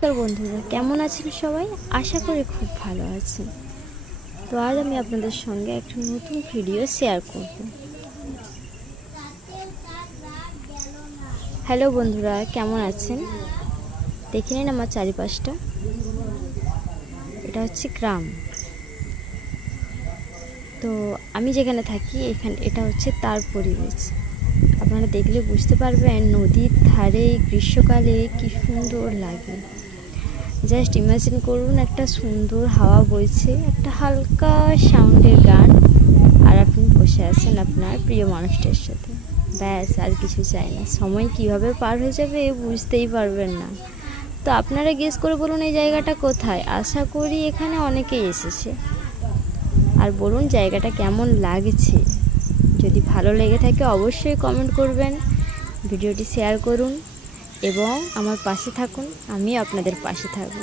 নমস্কার বন্ধুরা, কেমন আছেন সবাই? আশা করি খুব ভালো আছেন তো আজ আমি আপনাদের সঙ্গে একটা নতুন ভিডিও শেয়ার করব। হ্যালো বন্ধুরা, কেমন আছেন? দেখে নিন আমার চারিপাশটা। এটা হচ্ছে গ্রাম। তো আমি যেখানে থাকি, এখানে এটা হচ্ছে তার পরিবেশ। আপনারা দেখলে বুঝতে পারবেন, নদীর ধারে গ্রীষ্মকালে কি সুন্দর লাগে। জাস্ট ইমাজিন করুন, একটা সুন্দর হাওয়া বইছে, একটা হালকা সাউন্ডের গান, আর আপনি বসে আছেন আপনার প্রিয় মানুষটার সাথে। ব্যাস, আর কিছু চাই না। সময় কীভাবে পার হয়ে যাবে বুঝতেই পারবেন না। তো আপনারা গেস করে বলুন এই জায়গাটা কোথায়? আশা করি এখানে অনেকেই এসেছে। আর বলুন জায়গাটা কেমন লাগছে? যদি ভালো লেগে থাকে অবশ্যই কমেন্ট করবেন, ভিডিওটি শেয়ার করুন এবং আমার পাশে থাকুন আমি আপনাদের পাশে থাকব।